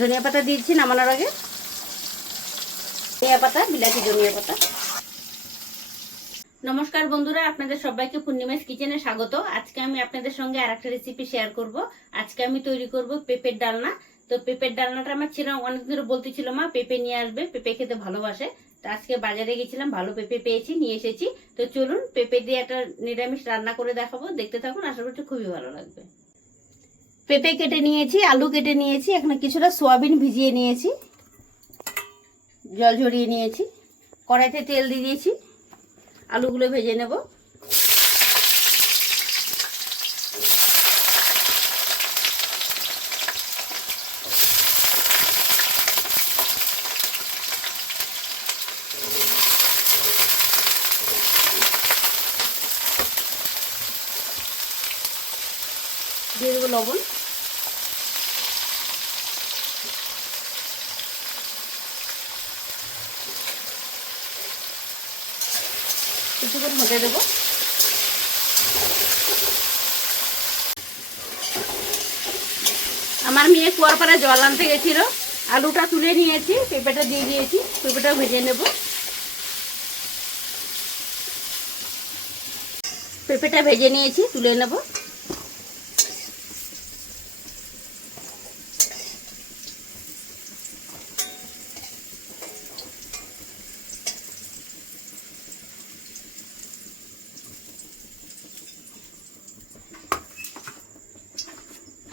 ধনিয়া পাতা দিয়েছি নামানোর আগে। ধনিয়া পাতা, বিলাতি ধনিয়া পাতা। নমস্কার বন্ধুরা, আপনাদের সবাইকে পূর্ণিমাস কিচেনে স্বাগত। আজকে আমি আপনাদের সঙ্গে আরেকটা রেসিপি শেয়ার করব। আজকে আমি তৈরি করব পেঁপের ডালনা। তো পেঁপের ডালনাটা আমার ছিল অনেকদিন ধরে বলতেছিল মা পেঁপে নিয়ে আসবে, পেঁপে খেতে ভালোবাসে। তো আজকে বাজারে গেছিলাম, ভালো পেঁপে পেয়েছি, নিয়ে এসেছি। তো চলুন পেঁপে দিয়ে একটা নিরামিষ রান্না করে দেখাবো, দেখতে থাকুন, আশা করছি খুবই ভালো লাগবে। পেঁপে কেটে নিয়েছি, আলু কেটে নিয়েছি, এখানে কিছুটা সোয়াবিন ভিজিয়ে নিয়েছি, জল ঝরিয়ে নিয়েছি, কড়াইতে তেল দিয়ে দিয়েছি, আলুগুলো ভেজে নেব। দিয়ে দেবো লবণ, কিছুক্ষণ হতে দেবো। আমার মেয়ে কুয়ারপাড়া জল আনতে গেছিল, আলুটা তুলে নিয়েছি, পেঁপেটা দিয়ে দিয়েছি, পেঁপেটাও ভেজে নেব। পেঁপেটা ভেজে নিয়েছি, তুলে নেব।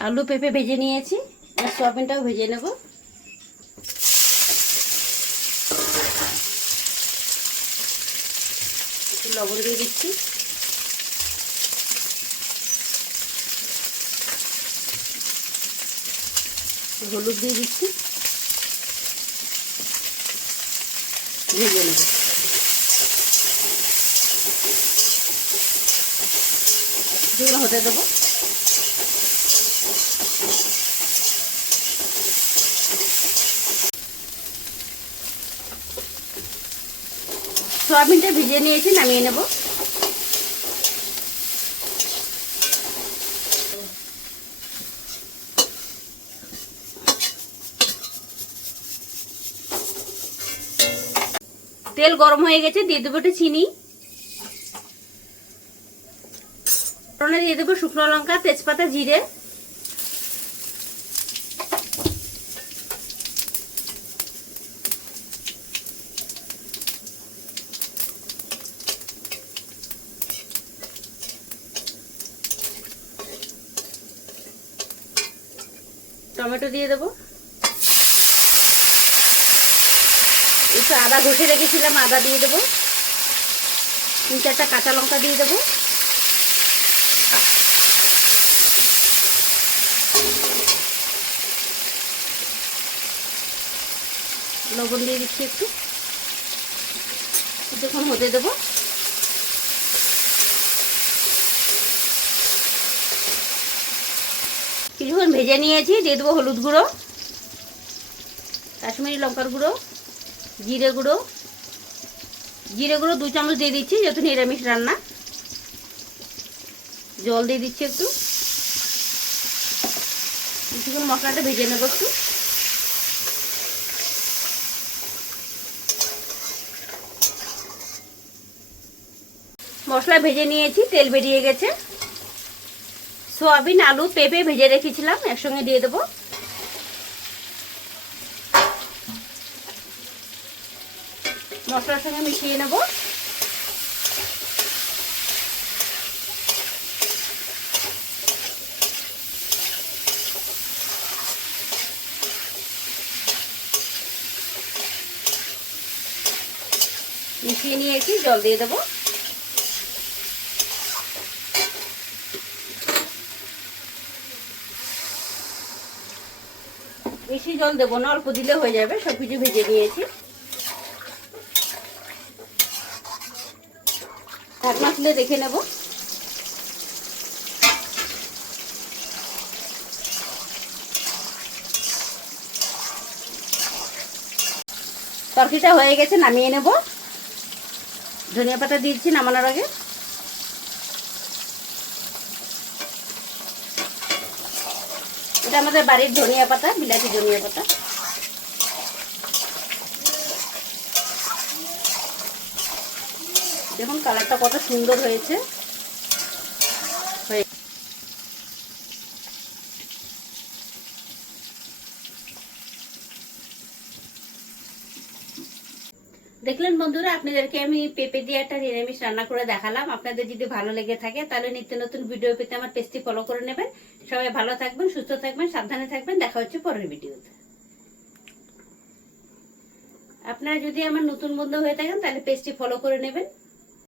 আলু পেঁপে ভেজে নিয়েছি, আর সয়াবিনটাও ভেজে নেব। লবণ দিয়ে দিচ্ছি, হলুদ দিয়ে দিচ্ছি, ভেজে নেব। যেগুলো হতে দেবো। সয়াবিনটা ভিজিয়ে নিয়েছি, নামিয়ে নেব। তেল গরম হয়ে গেছে, দিয়ে দেবো একটু চিনি, ফোড়নে দিয়ে দেবো শুকনো লঙ্কা, তেজপাতা, জিরে, টমেটো দিয়ে দেবো, একটু আদা ঘষে রেখেছিলাম, আদা দিয়ে দেবো, 3-4টা কাঁচা লঙ্কা দিয়ে দেবো, লবণ দিয়ে দিচ্ছি, একটু কিছুক্ষণ হতে দেবো। কিছুক্ষণ ভেজে নিয়েছি, দিয়ে দেবো হলুদ গুঁড়ো, কাশ্মীরি লঙ্কার গুঁড়ো, জিরে গুঁড়ো, 2 চামচ দিয়ে দিচ্ছি, যেহেতু নিরামিষ রান্না। জল দিয়ে দিচ্ছি একটু, কিছুক্ষণ মশলাটা ভেজে নেব একটু। মশলা ভেজে নিয়েছি, তেল বেরিয়ে গেছে। সোয়াবিন, আলু, পেঁপে ভেজে রেখেছিলাম, একসঙ্গে দিয়ে দেবো। মশলার সঙ্গে মিশিয়ে নেব। মিশিয়ে নিয়েছি, জল দিয়ে দেবো। বেশি জল দেবো না, অল্প দিলে হয়ে যাবে, সবকিছু ভেজে নিয়েছি। ঢাকনা খুলে দেখে নেব। তরকারিটা হয়ে গেছে, নামিয়ে নেব। ধনিয়া পাতা দিয়েছি নামানোর আগে। এটা এটা আমাদের বাড়ির ধনিয়া পাতা, বিলাতি ধনিয়া পাতা। দেখুন কালারটা কত সুন্দর হয়েছে। দেখলেন বন্ধুরা, আপনাদেরকে আমি পেঁপে দিয়ে একটা নিরামিষ রান্না করে দেখালাম। আপনাদের যদি ভালো লেগে থাকে তাহলে নিত্য নতুন ভিডিও পেতে আমার পেজটি ফলো করে নেবেন। সবাই ভালো থাকবেন, সুস্থ থাকবেন, সাবধানে থাকবেন। দেখা হচ্ছে পরের ভিডিওতে। আপনারা যদি আমার নতুন বন্ধু হয়ে থাকেন তাহলে পেজটি ফলো করে নেবেন।